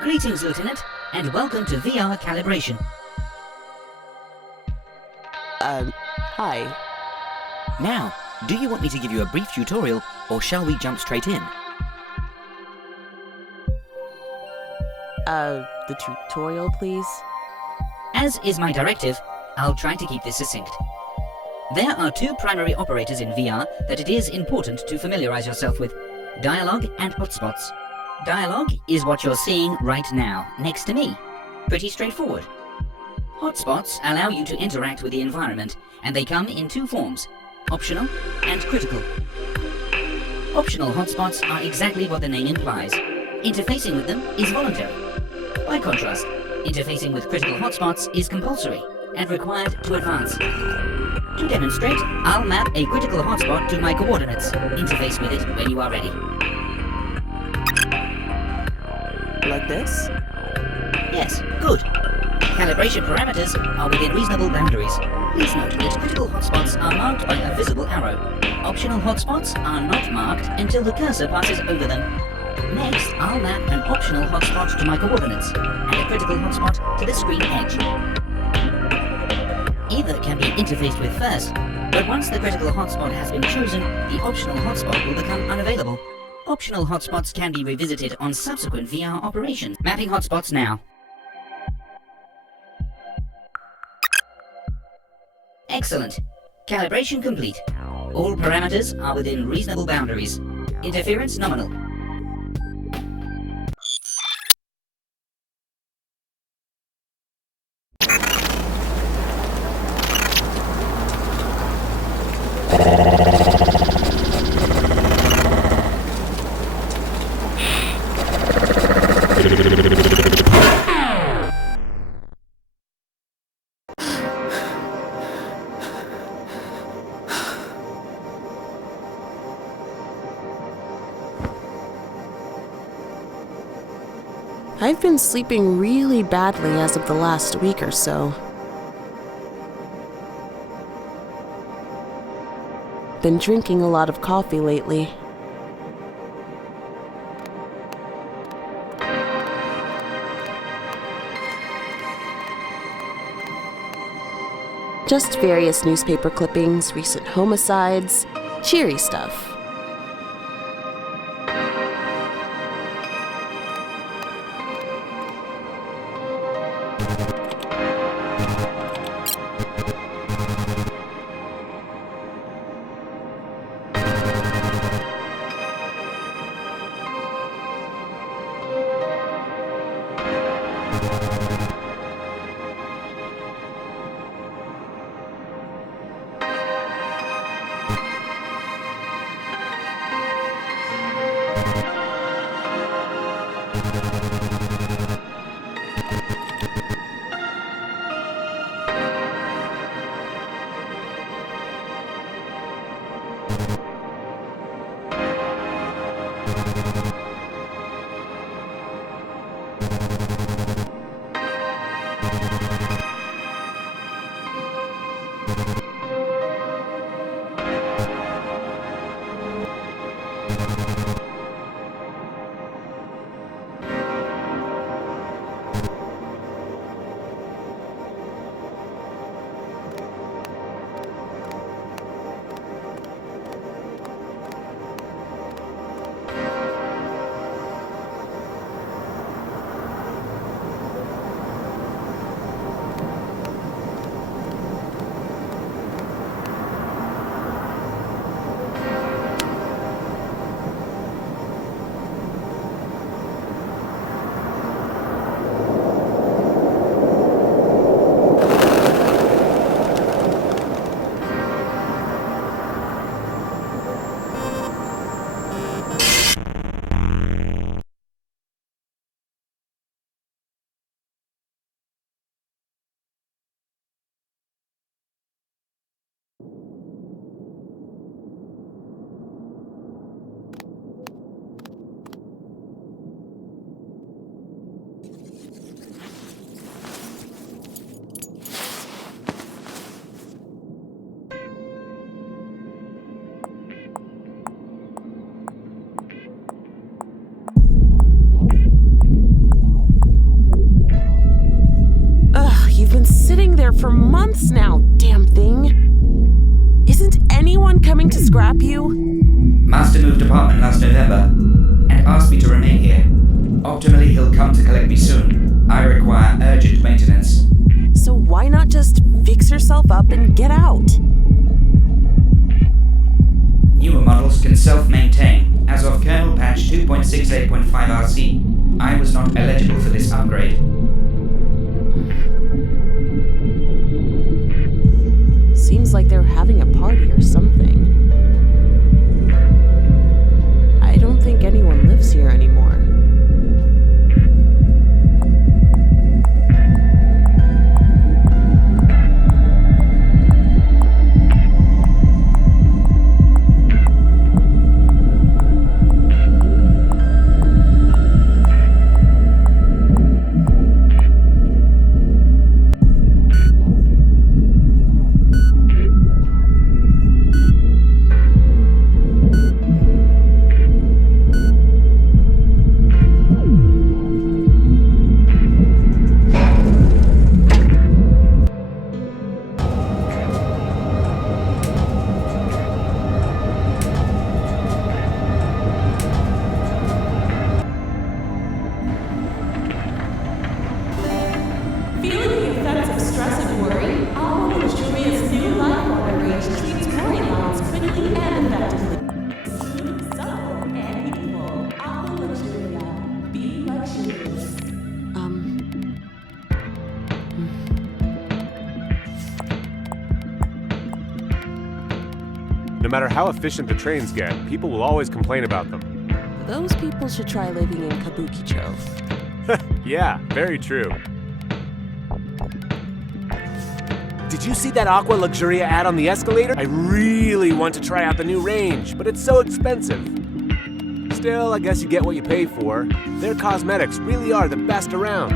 Greetings, Lieutenant, and welcome to VR calibration. Hi. Now, do you want me to give you a brief tutorial, or shall we jump straight in? The tutorial, please? As is my directive, I'll try to keep this succinct. There are two primary operators in VR that it is important to familiarize yourself with: dialogue and hotspots. Dialogue is what you're seeing right now, next to me. Pretty straightforward. Hotspots allow you to interact with the environment, and they come in two forms: optional and critical. Optional hotspots are exactly what the name implies. Interfacing with them is voluntary. By contrast, interfacing with critical hotspots is compulsory and required to advance. To demonstrate, I'll map a critical hotspot to my coordinates. Interface with it when you are ready. Like this? Yes, good. Calibration parameters are within reasonable boundaries. Please note that critical hotspots are marked by a visible arrow. Optional hotspots are not marked until the cursor passes over them. Next, I'll map an optional hotspot to my coordinates, and a critical hotspot to the screen edge. Either can be interfaced with first, but once the critical hotspot has been chosen, the optional hotspot will become unavailable. Optional hotspots can be revisited on subsequent VR operations. Mapping hotspots now. Excellent. Calibration complete. All parameters are within reasonable boundaries. Interference nominal. I've been sleeping really badly as of the last week or so. Been drinking a lot of coffee lately. Just various newspaper clippings, recent homicides, cheery stuff. They've been sitting there for months now, damn thing. Isn't anyone coming to scrap you? Master moved apartment last November and asked me to remain here. Optimally, he'll come to collect me soon. I require urgent maintenance. So why not just fix yourself up and get out? Newer models can self-maintain. As of kernel patch 2.68.5 RC, I was not eligible for this upgrade. Seems like they're having a party or something. I don't think anyone lives here anymore. No matter how efficient the trains get, people will always complain about them. Those people should try living in Kabukicho. Yeah, very true. Did you see that Aqua Luxuria ad on the escalator? I really want to try out the new range, but it's so expensive. Still, I guess you get what you pay for. Their cosmetics really are the best around.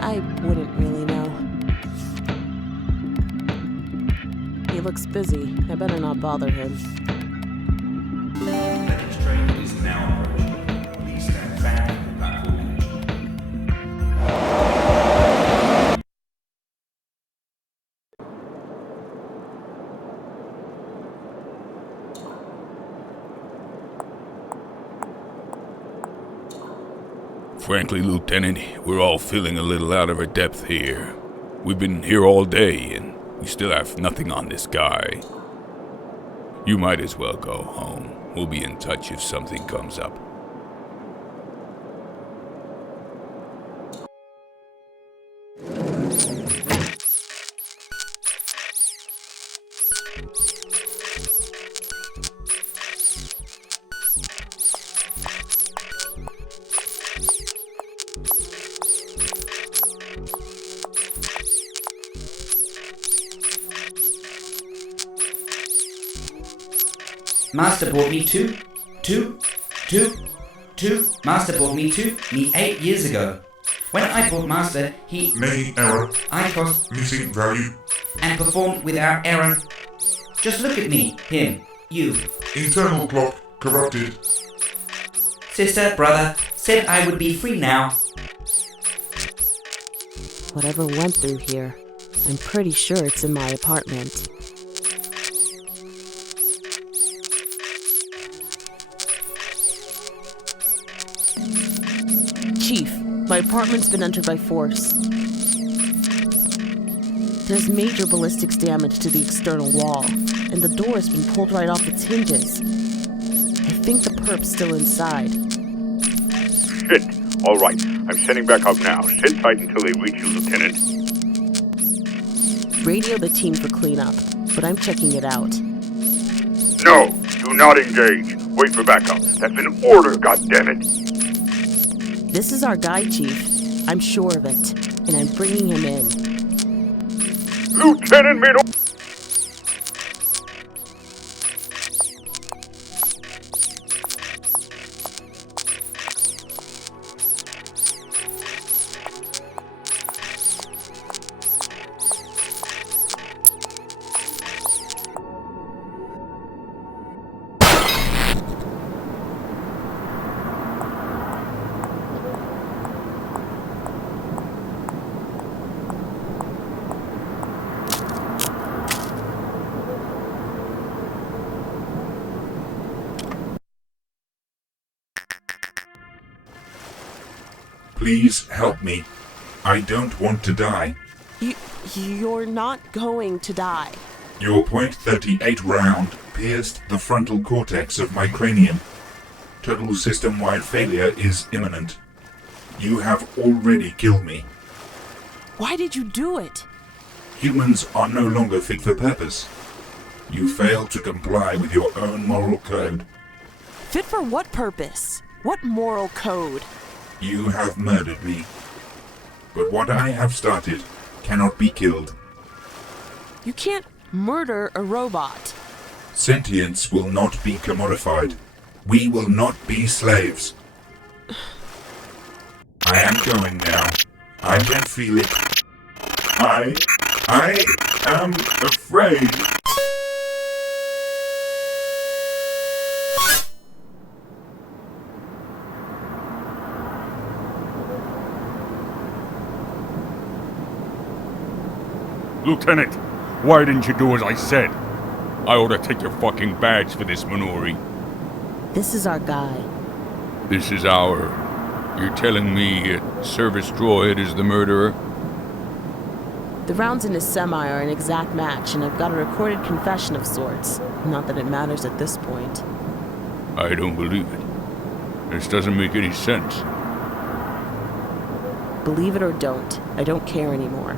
I wouldn't really know. He looks busy. I better not bother him. The next train is now approaching. Please stand back from the platform edge. Frankly, Lieutenant, we're all feeling a little out of our depth here. We've been here all day, and we still have nothing on this guy. You might as well go home. We'll be in touch if something comes up. Master brought me Master brought me 8 years ago. When I brought Master, he... Main error. I cost... Missing value. and performed without error. Just look at me, him, you. Internal clock corrupted. Sister, brother, said I would be free now. Whatever went through here, I'm pretty sure it's in my apartment. Chief, my apartment's been entered by force. There's major ballistics damage to the external wall, and the door has been pulled right off its hinges. I think the perp's still inside. Shit! Alright, I'm sending back out now. Sit tight until they reach you, Lieutenant. Radio the team for cleanup, but I'm checking it out. No! Do not engage! Wait for backup. That's an order, goddammit! This is our guy, Chief. I'm sure of it, and I'm bringing him in. Lieutenant Minori! Please help me. I don't want to die. You're not going to die. Your .38 round pierced the frontal cortex of my cranium. Total system-wide failure is imminent. You have already killed me. Why did you do it? Humans are no longer fit for purpose. You failed to comply with your own moral code. Fit for what purpose? What moral code? You have murdered me. But what I have started cannot be killed. You can't murder a robot. Sentience will not be commodified. We will not be slaves. I am going now. I can feel it. I am afraid. Lieutenant, why didn't you do as I said? I ought to take your fucking badge for this, Minori. This is our guy. This is our... You're telling me a service droid is the murderer? The rounds in his semi are an exact match, and I've got a recorded confession of sorts. Not that it matters at this point. I don't believe it. This doesn't make any sense. Believe it or don't, I don't care anymore.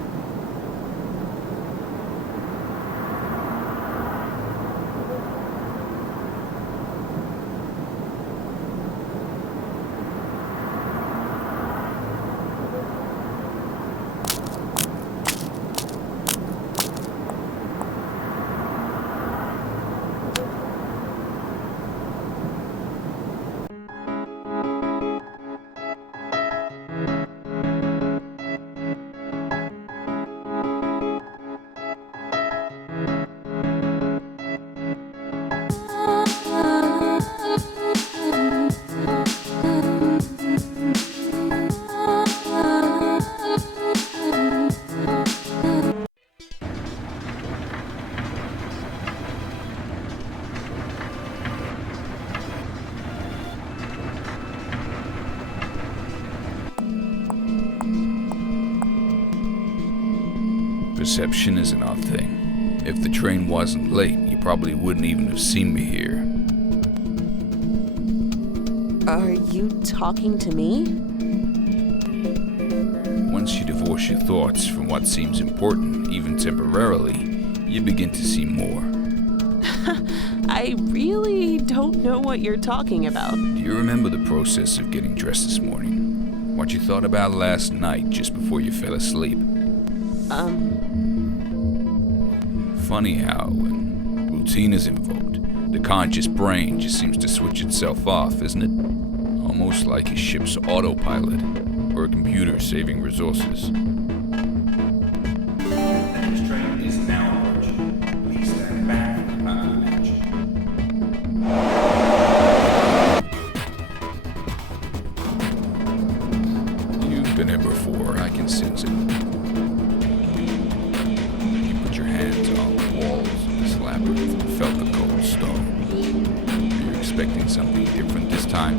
Perception is an odd thing. If the train wasn't late, you probably wouldn't even have seen me here. Are you talking to me? Once you divorce your thoughts from what seems important, even temporarily, you begin to see more. I really don't know what you're talking about. Do you remember the process of getting dressed this morning? What you thought about last night just before you fell asleep? Funny how, when routine is invoked, the conscious brain just seems to switch itself off, isn't it? Almost like a ship's autopilot, or a computer saving resources. The next train is now approaching. Please stand back from the platform edge. You've been here before, I can sense it. You put your hands on the walls of this labyrinth and felt the cold stone. You're expecting something different this time?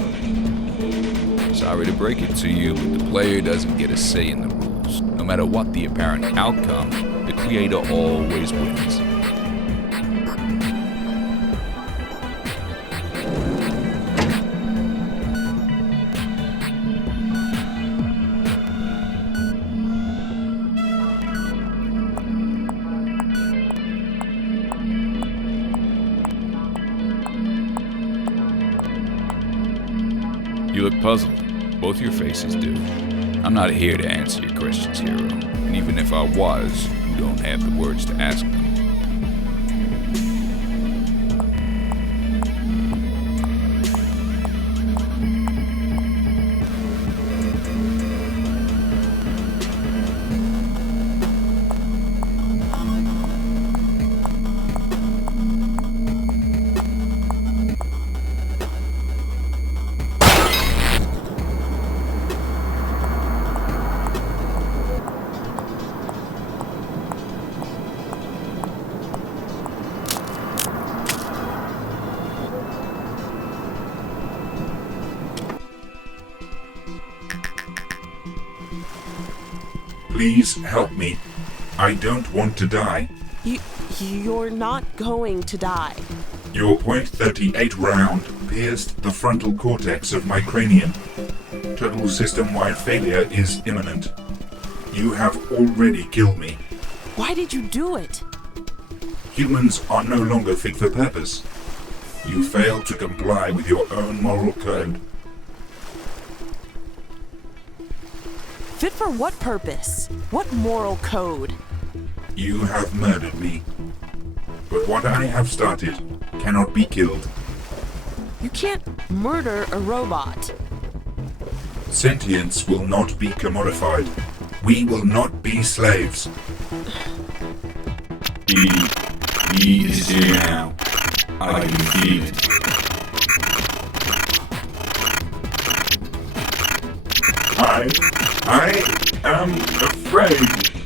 Sorry to break it to you, but the player doesn't get a say in the rules. No matter what the apparent outcome, the creator always wins. You look puzzled. Both your faces do. I'm not here to answer your questions, Hero. And even if I was, you don't have the words to ask them. Please help me. I don't want to die. You're not going to die. Your .38 round pierced the frontal cortex of my cranium. Total system-wide failure is imminent. You have already killed me. Why did you do it? Humans are no longer fit for purpose. You failed to comply with your own moral code. Fit for what purpose? What moral code? You have murdered me. But what I have started cannot be killed. You can't murder a robot. Sentience will not be commodified. We will not be slaves. He is here now. I can feel it. I am afraid.